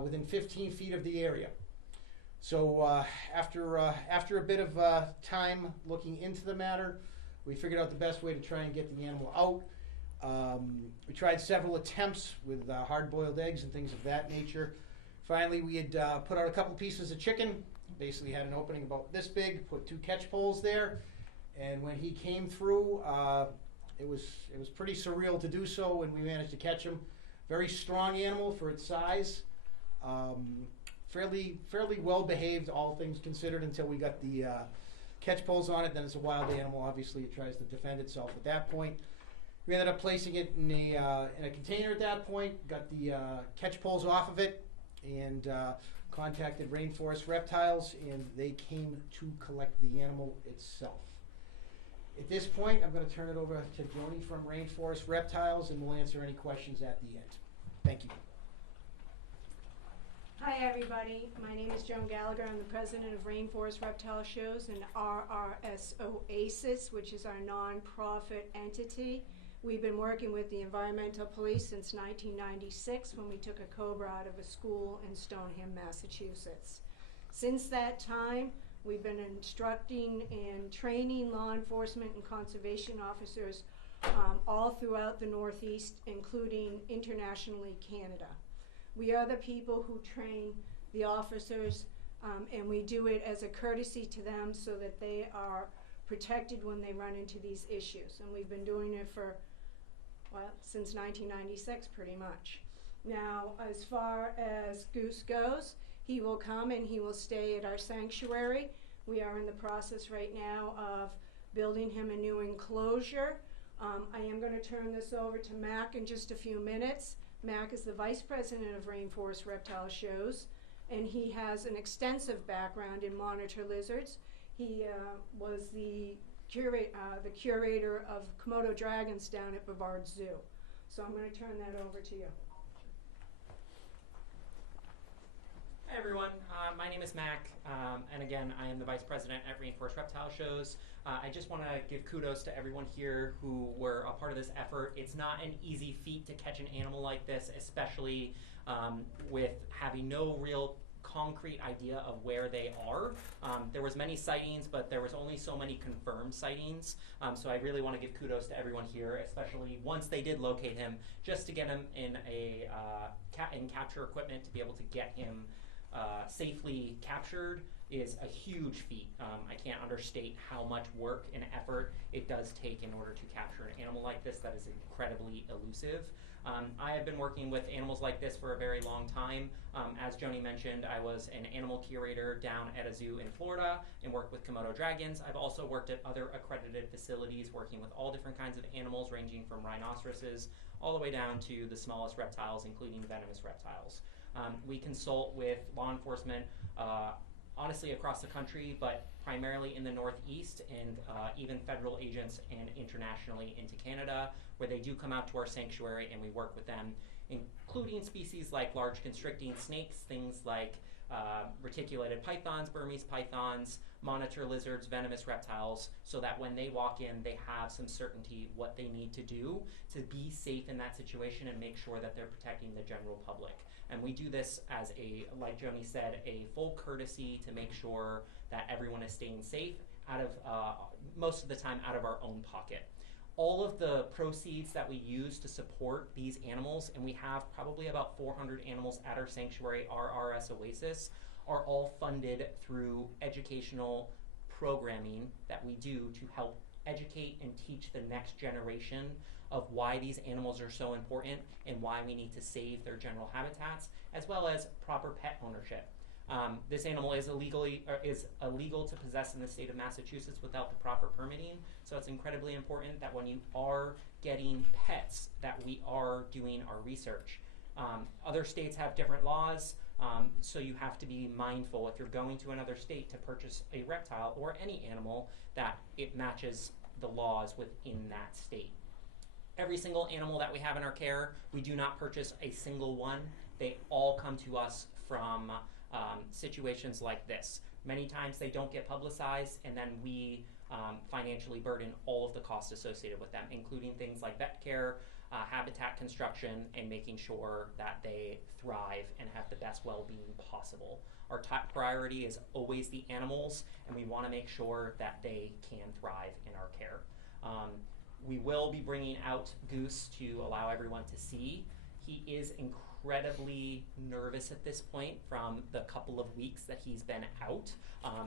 within 15 feet of the area. So after a bit of time looking into the matter, we figured out the best way to try and get the animal out. We tried several attempts with hard-boiled eggs and things of that nature. Finally, we had put out a couple pieces of chicken, basically had an opening about this big, put 2 catch poles there, and when he came through, it was pretty surreal to do so when we managed to catch him. Very strong animal for its size. Fairly well behaved, all things considered, until we got the catch poles on it. Then it's a wild animal. Obviously, it tries to defend itself at that point. We ended up placing it in a container at that point. Got the catch poles off of it, and contacted Rainforest Reptiles, and they came to collect the animal itself. At this point, I'm going to turn it over to Joni from Rainforest Reptiles, and we'll answer any questions at the end. Thank you. Hi everybody, my name is Joan Gallagher. I'm the president of Rainforest Reptile Shows and RRS Oasis, which is our non-profit entity. We've been working with the environmental police since 1996 when we took a cobra out of a school in Stoneham, Massachusetts. Since that time, we've been instructing and training law enforcement and conservation officers all throughout the Northeast, including internationally Canada. We are the people who train the officers, and we do it as a courtesy to them so that they are protected when they run into these issues. And we've been doing it for, well, since 1996 pretty much. Now, as far as Goose goes, he will come and he will stay at our sanctuary. We are in the process right now of building him a new enclosure. I am going to turn this over to Mac in just a few minutes. Mac is the vice president of Rainforest Reptile Shows, and he has an extensive background in monitor lizards. He was the curator of Komodo dragons down at Brevard Zoo. So I'm going to turn that over to you. Hi everyone, my name is Mac, and again, I am the Vice President at Rainforest Reptile Shows. I just want to give kudos to everyone here who were a part of this effort. It's not an easy feat to catch an animal like this, especially with having no real concrete idea of where they are. There was many sightings, but there was only so many confirmed sightings. So I really want to give kudos to everyone here, especially once they did locate him, just to get him in in capture equipment to be able to get him safely captured is a huge feat. I can't understate how much work and effort it does take in order to capture an animal like this that is incredibly elusive. I have been working with animals like this for a very long time. As Joni mentioned, I was an animal curator down at a zoo in Florida and worked with Komodo dragons. I've also worked at other accredited facilities working with all different kinds of animals, ranging from rhinoceroses all the way down to the smallest reptiles, including venomous reptiles. We consult with law enforcement honestly across the country, but primarily in the Northeast, and even federal agents and internationally into Canada, where they do come out to our sanctuary and we work with them, including species like large constricting snakes, things like reticulated pythons, Burmese pythons, monitor lizards, venomous reptiles, so that when they walk in, they have some certainty what they need to do to be safe in that situation and make sure that they're protecting the general public. And we do this as a, like Joni said, a full courtesy to make sure that everyone is staying safe out of, most of the time, out of our own pocket. All of the proceeds that we use to support these animals, and we have probably about 400 animals at our sanctuary, RRS Oasis, are all funded through educational programming that we do to help educate and teach the next generation of why these animals are so important and why we need to save their general habitats, as well as proper pet ownership. This animal is illegal to possess in the state of Massachusetts without the proper permitting, so it's incredibly important that when you are getting pets, that we are doing our research. Other states have different laws, so you have to be mindful if you're going to another state to purchase a reptile or any animal that it matches the laws within that state. Every single animal that we have in our care, we do not purchase a single one. They all come to us from situations like this. Many times they don't get publicized, and then we financially burden all of the costs associated with them, including things like vet care, habitat construction, and making sure that they thrive and have the best well-being possible. Our top priority is always the animals, and we want to make sure that they can thrive in our care. We will be bringing out Goose to allow everyone to see. He is incredibly nervous at this point from the couple of weeks that he's been out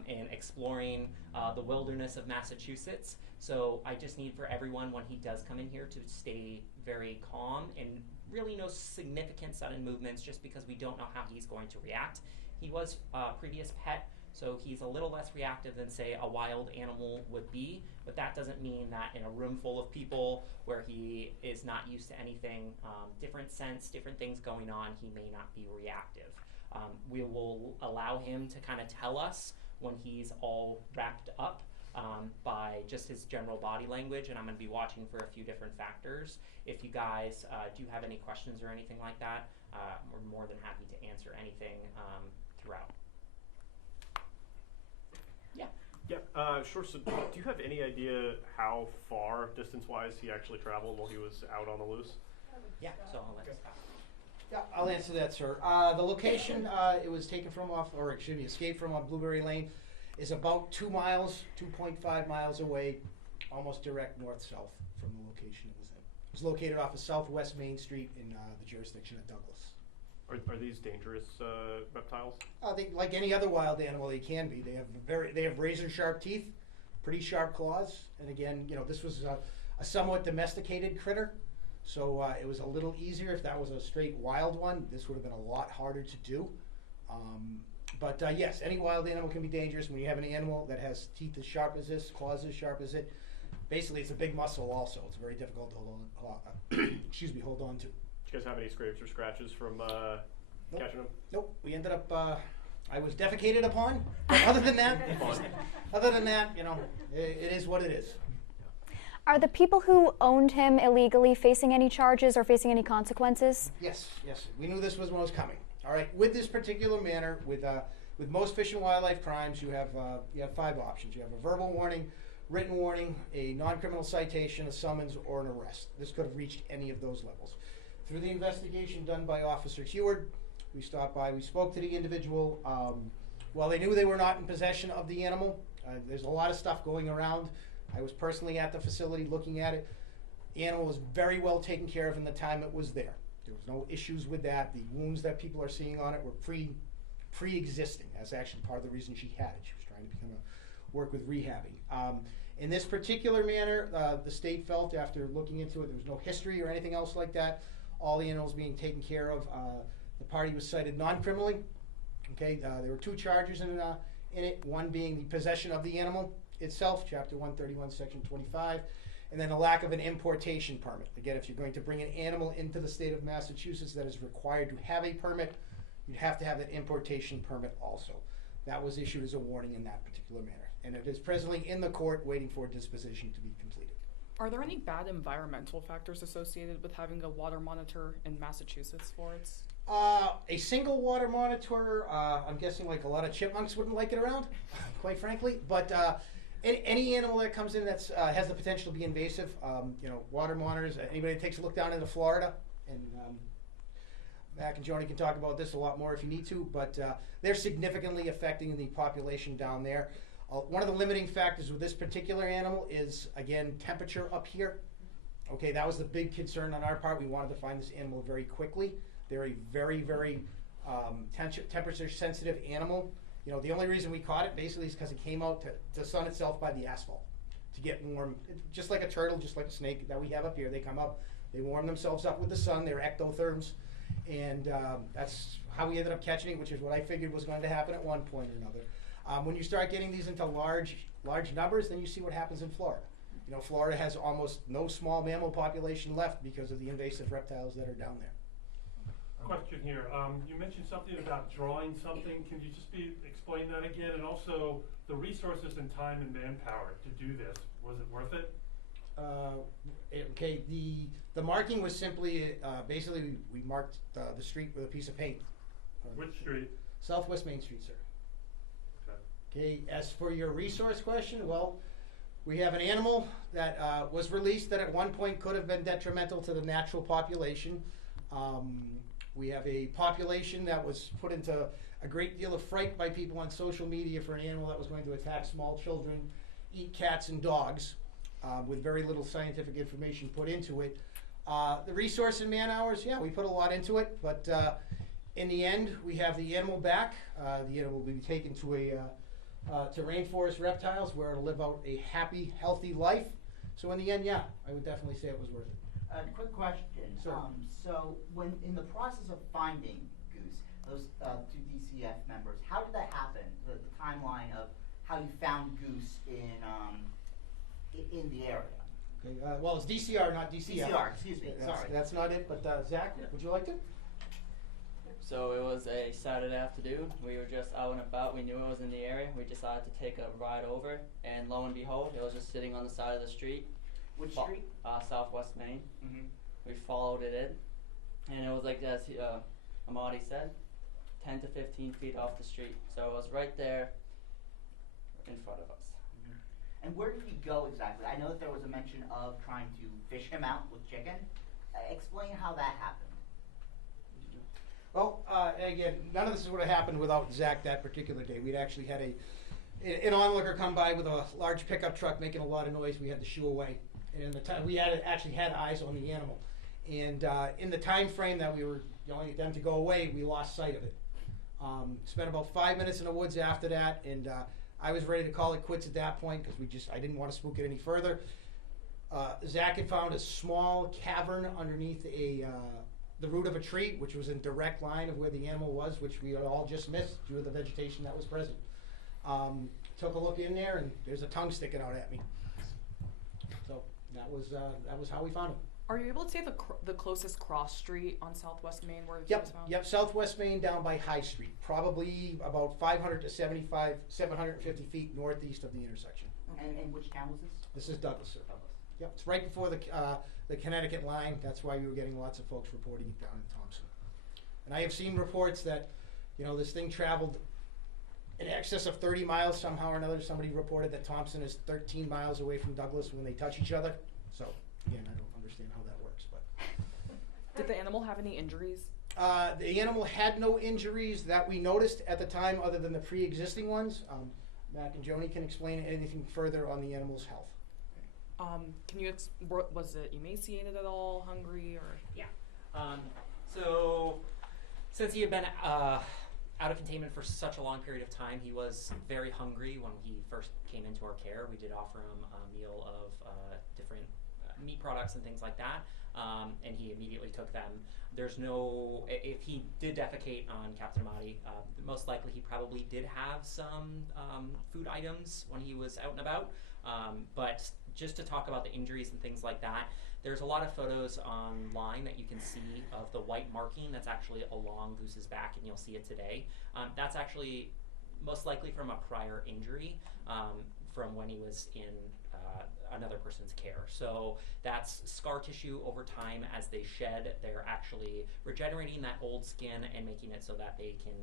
and exploring the wilderness of Massachusetts. So I just need for everyone, when he does come in here, to stay very calm and really no significant sudden movements, just because we don't know how he's going to react. He was a previous pet, so he's a little less reactive than, say, a wild animal would be, but that doesn't mean that in a room full of people where he is not used to anything, different scents, different things going on, he may not be reactive. We will allow him to kind of tell us when he's all wrapped up by just his general body language, and I'm going to be watching for a few different factors. If you guys do have any questions or anything like that, we're more than happy to answer anything throughout. Yeah, sure. So do you have any idea how far, distance-wise, he actually traveled while he was out on the loose? Yeah, so I'll let Scott. Yeah, I'll answer that, sir. The location it was taken from escaped from on Blueberry Lane is about 2 miles, 2.5 miles away, almost direct north-south from the location it was in. It was located off of Southwest Main Street in the jurisdiction of Douglas. Are these dangerous reptiles? Like any other wild animal, they can be. They have razor sharp teeth, pretty sharp claws, and again, this was a somewhat domesticated critter, so it was a little easier. If that was a straight wild one, this would have been a lot harder to do. But yes, any wild animal can be dangerous. When you have an animal that has teeth as sharp as this, claws as sharp as it, basically it's a big muscle also. It's very difficult to hold on to. Did you guys have any scrapes or scratches from catching them? Nope. We ended up. I was defecated upon. But other than that, it is what it is. Are the people who owned him illegally facing any charges or facing any consequences? Yes. We knew this was what was coming. All right. With this particular manner, with most fish and wildlife crimes, you have 5 options. You have a verbal warning, written warning, a non-criminal citation, a summons, or an arrest. This could have reached any of those levels. Through the investigation done by Officer Heward, we stopped by, we spoke to the individual. While they knew they were not in possession of the animal, there's a lot of stuff going around. I was personally at the facility looking at it. The animal was very well taken care of in the time it was there. There was no issues with that. The wounds that people are seeing on it were pre-existing. That's actually part of the reason she had it. She was trying to work with rehabbing. In this particular manner, the state felt, after looking into it, there was no history or anything else like that. All the animals being taken care of. The party was cited non-criminally. Okay, there were 2 charges in it. One being the possession of the animal itself, Chapter 131, Section 25, and then a lack of an importation permit. Again, if you're going to bring an animal into the state of Massachusetts that is required to have a permit, you'd have to have that importation permit also. That was issued as a warning in that particular manner, and it is presently in the court waiting for disposition to be completed. Are there any bad environmental factors associated with having a water monitor in Massachusetts for its? A single water monitor, I'm guessing like a lot of chipmunks wouldn't like it around, quite frankly. But any animal that comes in that has the potential to be invasive, water monitors, anybody that takes a look down into Florida, and Mac and Joni can talk about this a lot more if you need to, but they're significantly affecting the population down there. One of the limiting factors with this particular animal is, again, temperature up here. Okay, that was the big concern on our part. We wanted to find this animal very quickly. They're a very, very temperature-sensitive animal. The only reason we caught it basically is because it came out to sun itself by the asphalt to get warm. Just like a turtle, just like a snake that we have up here. They come up, they warm themselves up with the sun. They're ectotherms. And that's how we ended up catching it, which is what I figured was going to happen at one point or another. When you start getting these into large numbers, then you see what happens in Florida. Florida has almost no small mammal population left because of the invasive reptiles that are down there. Question here. You mentioned something about drawing something. Can you just explain that again? And also the resources and time and manpower to do this. Was it worth it? Okay. The marking was simply basically we marked the street with a piece of paint. Which street? Southwest Main Street, sir. Okay. As for your resource question, well, We have an animal that was released that at one point could have been detrimental to the natural population. We have a population that was put into a great deal of fright by people on social media for an animal that was going to attack small children, eat cats and dogs, with very little scientific information put into it. The resource and man hours, yeah, we put a lot into it, but in the end, we have the animal back. The animal will be taken to to Rainforest Reptiles, where it'll live out a happy, healthy life. So in the end, yeah, I would definitely say it was worth it. Quick question. Sure. So when in the process of finding Goose, those two DCF members, how did that happen? The timeline of how you found Goose in the area. Okay, well, it's DCR, not DCF. DCR, excuse me. That's, Sorry. that's not it, but Zach, would you like to? So it was a Saturday afternoon. We were just out and about. We knew it was in the area. We decided to take a ride over, and lo and behold, it was just sitting on the side of the street. Which street? Southwest Maine. Mm-hmm. We followed it in, and it was like, as Amadi said, 10 to 15 feet off the street. So it was right there in front of us. And where did he go exactly? I know that there was a mention of trying to fish him out with chicken. Explain how that happened. Well, again, none of this would have happened without Zach that particular day. We'd actually had an onlooker come by with a large pickup truck making a lot of noise. We had to shoo away. And in the time, we actually had eyes on the animal. And in the time frame that we were yelling at them to go away, we lost sight of it. Spent about 5 minutes in the woods after that, and I was ready to call it quits at that point because I didn't want to spook it any further. Zach had found a small cavern underneath the root of a tree, which was in direct line of where the animal was, which we all just missed due to the vegetation that was present. Took a look in there, and there's a tongue sticking out at me. So that was how we found him. Are you able to say the closest cross street on Southwest Maine where he Yep, was found? yep. Southwest Maine down by High Street, probably about 500 to 750 feet northeast of the intersection. And which town was this? This is Douglas, sir. Douglas. Yep, it's right before the Connecticut line. That's why we were getting lots of folks reporting it down in Thompson. And I have seen reports that, this thing traveled in excess of 30 miles somehow or another. Somebody reported that Thompson is 13 miles away from Douglas when they touch each other. So, again, I don't understand how that works, but. Did the animal have any injuries? The animal had no injuries that we noticed at the time other than the pre-existing ones. Mac and Joni can explain anything further on the animal's health. Can you was it emaciated at all, hungry, or? Yeah. So since he had been out of containment for such a long period of time, he was very hungry when he first came into our care. We did offer him a meal of different meat products and things like that, and he immediately took them. There's no, if he did defecate on Captain Amati, most likely he probably did have some food items when he was out and about, but just to talk about the injuries and things like that, there's a lot of photos online that you can see of the white marking that's actually along Goose's back, and you'll see it today. That's actually most likely from a prior injury from when he was in another person's care. So that's scar tissue over time. As they shed, they're actually regenerating that old skin and making it so that they can,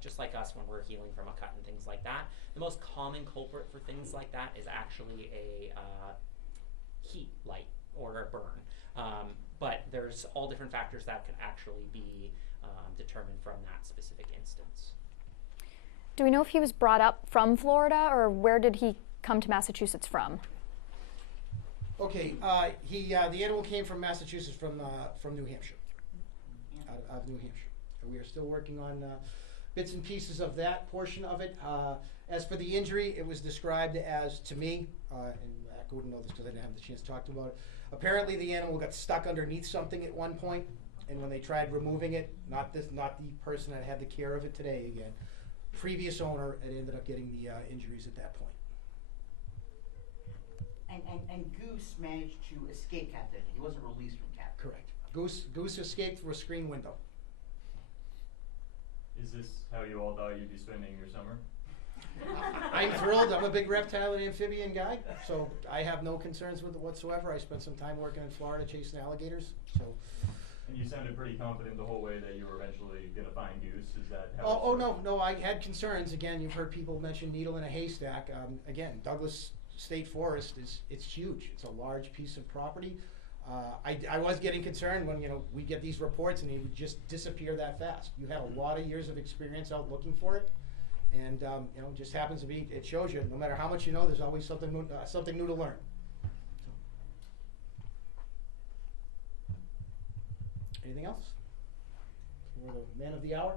just like us when we're healing from a cut and things like that. The most common culprit for things like that is actually a heat light or a burn. But there's all different factors that could actually be determined from that specific instance. Do we know if he was brought up from Florida, or where did he come to Massachusetts from? Okay, the animal came from Massachusetts, from New Hampshire, out of New Hampshire. We are still working on bits and pieces of that portion of it. As for the injury, it was described as, to me, and Mac wouldn't know this because I didn't have the chance to talk to him about it. Apparently, the animal got stuck underneath something at one point, and when they tried removing it, not the person that had the care of it today again, previous owner, it ended up getting the injuries at that point. And Goose managed to escape captivity. He wasn't released from captivity. Correct. Goose escaped through a screen window. Is this how you all thought you'd be spending your summer? I'm thrilled. I'm a big reptile and amphibian guy, so I have no concerns with it whatsoever. I spent some time working in Florida chasing alligators. So. And you sounded pretty confident the whole way that you were eventually going to find Goose. Is that how? No. I had concerns. Again, you've heard people mention needle in a haystack. Again, Douglas state forest it's huge. It's a large piece of property. I was getting concerned when we get these reports and he would just disappear that fast. You had a lot of years of experience out looking for it, and it just happens to be. It shows you no matter how much you know, there's always something new to learn. Anything else? We're the man of the hour.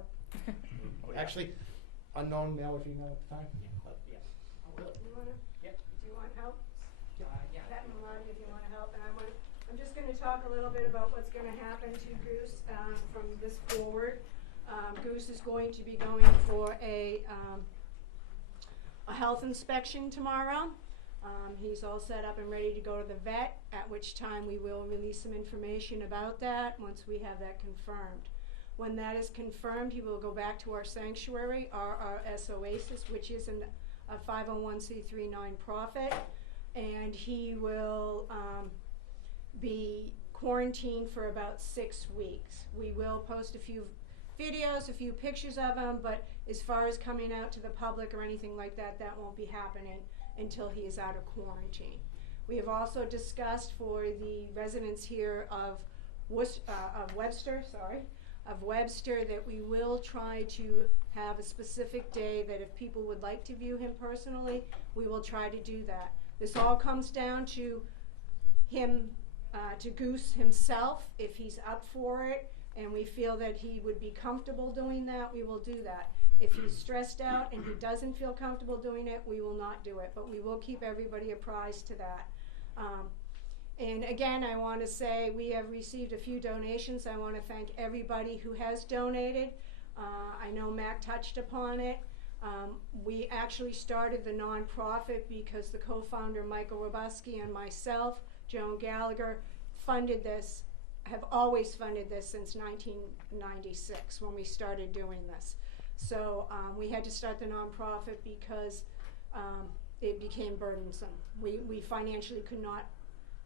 Actually, unknown male or female at the time. Yeah. You wanna? Yep. Do you want help? Yeah. Pat and Marty, if you want to help, and I'm just going to talk a little bit about what's going to happen to Goose from this forward. Goose is going to be going for a health inspection tomorrow. He's all set up and ready to go to the vet, at which time we will release some information about that once we have that confirmed. When that is confirmed, he will go back to our sanctuary, RRS Oasis, which is a 501c3 nonprofit, and he will be quarantined for about 6 weeks. We will post a few videos, a few pictures of him, but as far as coming out to the public or anything like that, that won't be happening until he is out of quarantine. We have also discussed for the residents here of Webster, that we will try to have a specific day that if people would like to view him personally, we will try to do that. This all comes down to him, to Goose himself. If he's up for it and we feel that he would be comfortable doing that, we will do that. If he's stressed out and he doesn't feel comfortable doing it, we will not do it, but we will keep everybody apprised to that. And again, I want to say we have received a few donations. I want to thank everybody who has donated. I know Mac touched upon it. We actually started the nonprofit because the co-founder Michael Robuski and myself, Joan Gallagher, funded this, have always funded this since 1996 when we started doing this. So we had to start the nonprofit because it became burdensome. We financially could not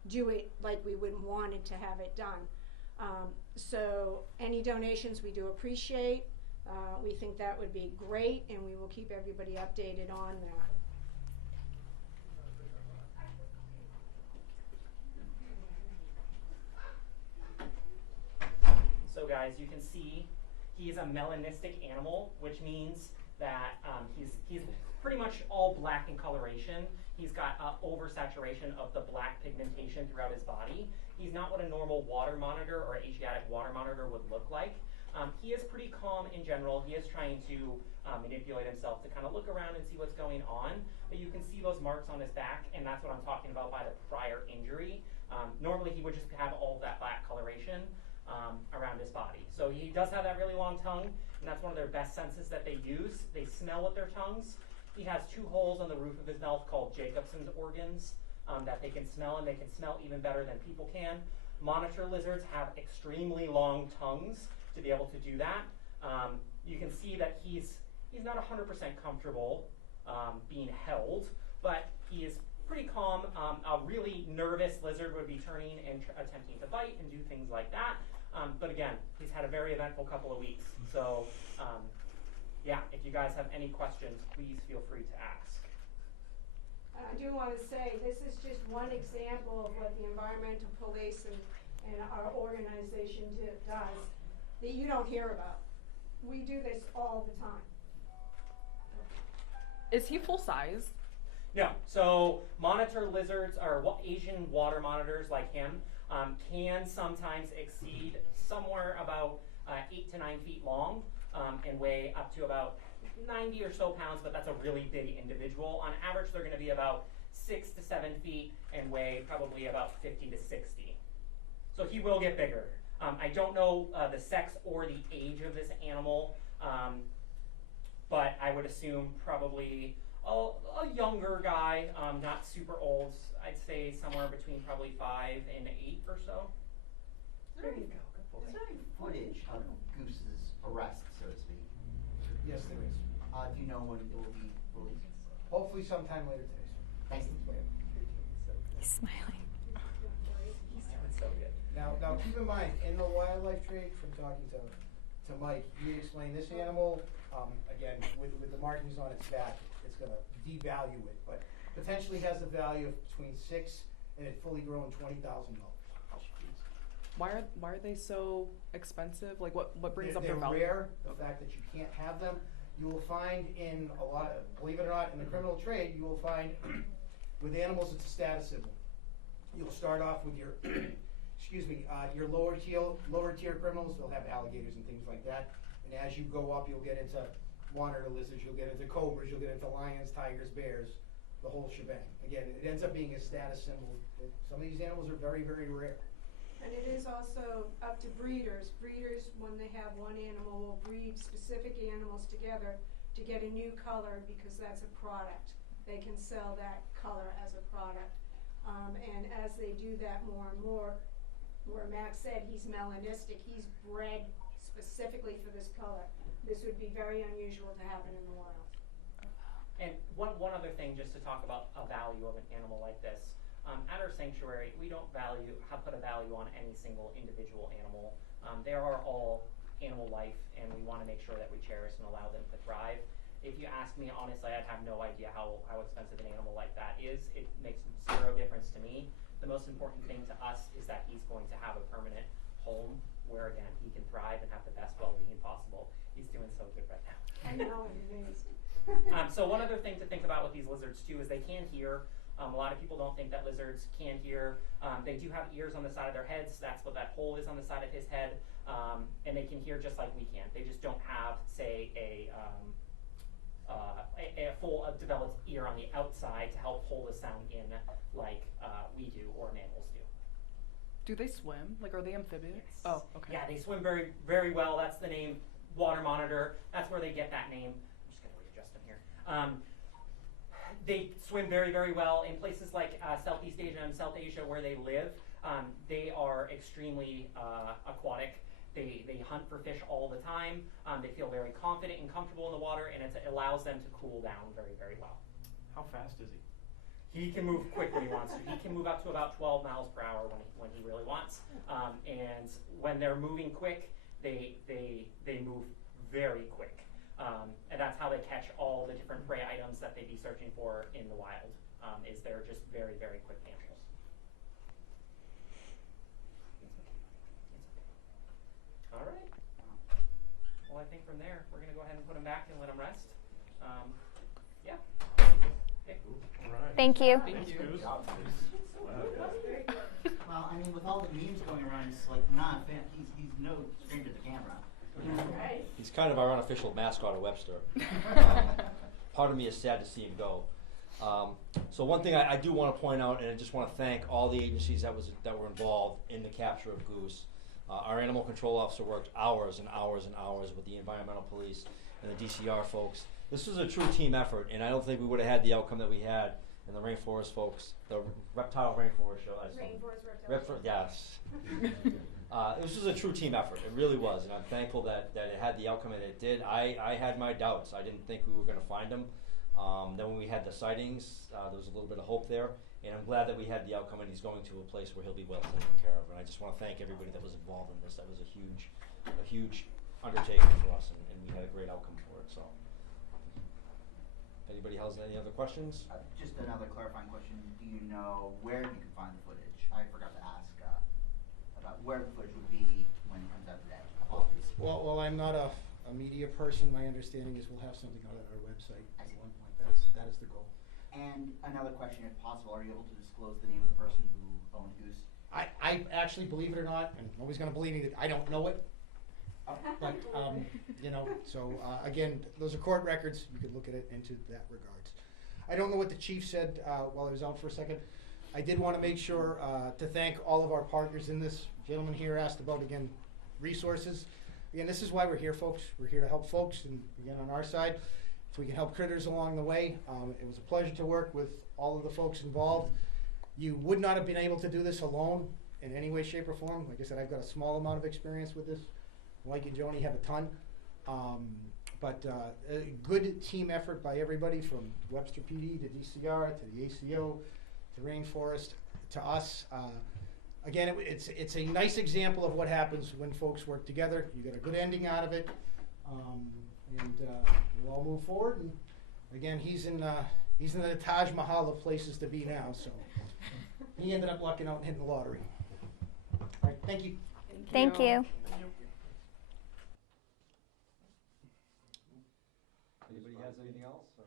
do it like we would wanted to have it done. So any donations we do appreciate. We think that would be great, and we will keep everybody updated on that. So guys, you can see he's a melanistic animal, which means that he's pretty much all black in coloration. He's got oversaturation of the black pigmentation throughout his body. He's not what a normal water monitor or Asiatic water monitor would look like. He is pretty calm in general. He is trying to manipulate himself to kind of look around and see what's going on. But you can see those marks on his back, and that's what I'm talking about by the prior injury. Normally he would just have all of that black coloration around his body. So he does have that really long tongue, and that's one of their best senses that they use. They smell with their tongues. He has 2 holes on the roof of his mouth called Jacobson's organs that they can smell, and they can smell even better than people can. Monitor lizards have extremely long tongues to be able to do that. You can see that he's not 100% comfortable being held, but he is pretty calm. A really nervous lizard would be turning and attempting to bite and do things like that. But again, he's had a very eventful couple of weeks. So yeah, if you guys have any questions, please feel free to ask. I do want to say this is just one example of what the environmental police and our organization does that you don't hear about. We do this all the time. Is he full size? No. So monitor lizards, or Asian water monitors like him, can sometimes exceed somewhere about 8 to 9 feet long and weigh up to about 90 or so pounds, but that's a really big individual. On average, they're going to be about 6 to 7 feet and weigh probably about 50 to 60. So he will get bigger. I don't know the sex or the age of this animal, but I would assume probably a younger guy, not super old. I'd say somewhere between probably 5 and 8 or so. There you go. Is there any footage of Goose's arrest, so to speak? Yes, there is. Do you know when it will be released? Hopefully sometime later today, sir. Thanks. He's smiling. He's doing so good. Now keep in mind, in the wildlife trade, from talking to Mike, he explained this animal, again, with the markings on its back, it's going to devalue it, but potentially has a value of between $6,000 and a fully grown $20,000. Why are they so expensive? Like what brings up They're their value? rare. The fact that you can't have them, you will find in a lot. Believe it or not, in the criminal trade, you will find with animals it's a status symbol. You'll start off with your excuse me, your lower tier criminals. They'll have alligators and things like that. And as you go up, you'll get into monitor lizards. You'll get into cobras. You'll get into lions, tigers, bears, the whole shebang. Again, it ends up being a status symbol. Some of these animals are very, very rare. And it is also up to breeders. Breeders, when they have one animal, will breed specific animals together to get a new color because that's a product. They can sell that color as a product. And as they do that more and more, where Max said he's melanistic, he's bred specifically for this color. This would be very unusual to happen in the wild. And one other thing, just to talk about a value of an animal like this. At our sanctuary, we don't put a value on any single individual animal. They are all animal life, and we want to make sure that we cherish and allow them to thrive. If you ask me, honestly, I'd have no idea how expensive an animal like that is. It makes zero difference to me. The most important thing to us is that he's going to have a permanent home where, again, he can thrive and have the best well-being possible. He's doing so good right now. I know, it is. So one other thing to think about with these lizards, too, is they can hear. A lot of people don't think that lizards can hear. They do have ears on the side of their heads. That's what that hole is on the side of his head. And they can hear just like we can. They just don't have, say, a full developed ear on the outside to help pull the sound in like we do or mammals do. Do they swim? Like, are they amphibious? Yes. Oh, okay. Yeah, they swim very, very well. That's the name, water monitor. That's where they get that name. I'm just going to readjust them here. They swim very, very well in places like Southeast Asia and South Asia where they live. They are extremely aquatic. They hunt for fish all the time. They feel very confident and comfortable in the water, and it allows them to cool down very, very well. How fast is he? He can move quick when he wants to. He can move up to about 12 miles per hour when he really wants. And when they're moving quick, they move very quick. And that's how they catch all the different prey items that they'd be searching for in the wild, is they're just very, very quick animals. All right. Well, I think from there, we're going to go ahead and put them back and let them rest. Yeah. Okay. All right. Thank you. Thank you. Goose. Well, I mean, with all the memes going around, it's like not a fan. He's no stranger to the camera. Right. He's kind of our unofficial mascot of Webster. Part of me is sad to see him go. So one thing I do want to point out, and I just want to thank all the agencies that were involved in the capture of Goose. Our animal control officer worked hours and hours and hours with the environmental police and the DCR folks. This was a true team effort, and I don't think we would have had the outcome that we had. And the rainforest folks, the reptile rainforest show. Rainforest reptile. Yes. This was a true team effort. It really was, and I'm thankful that it had the outcome that it did. I had my doubts. I didn't think we were going to find him. Then when we had the sightings, there was a little bit of hope there, and I'm glad that we had the outcome, and he's going to a place where he'll be well taken care of. And I just want to thank everybody that was involved in this. That was a huge undertaking for us, and we had a great outcome for it. So, if anybody has any other questions? Just another clarifying question. Do you know where you can find the footage? I forgot to ask about where the footage would be when it comes out today. Apologies. Well, I'm not a media person. My understanding is we'll have something out at our website I see. at one point. That is the goal. And another question, if possible, are you able to disclose the name of the person who owned Goose? I actually, believe it or not, and nobody's going to believe me, that I don't know it. But, so again, those are court records. You could look at it into that regards. I don't know what the chief said while I was out for a second. I did want to make sure to thank all of our partners in this. Gentleman here asked about, again, resources. Again, this is why we're here, folks. We're here to help folks, and again, on our side, if we can help critters along the way. It was a pleasure to work with all of the folks involved. You would not have been able to do this alone in any way, shape, or form. Like I said, I've got a small amount of experience with this. Mike and Joni have a ton. But a good team effort by everybody from Webster PD to DCR to the ACO to Rainforest to us. Again, it's a nice example of what happens when folks work together. You get a good ending out of it. And we'll all move forward. And Again, he's in the Taj Mahal of places to be now, so he ended up lucking out and hitting the lottery. All right, thank you. Thank you. Anybody has anything else? Or?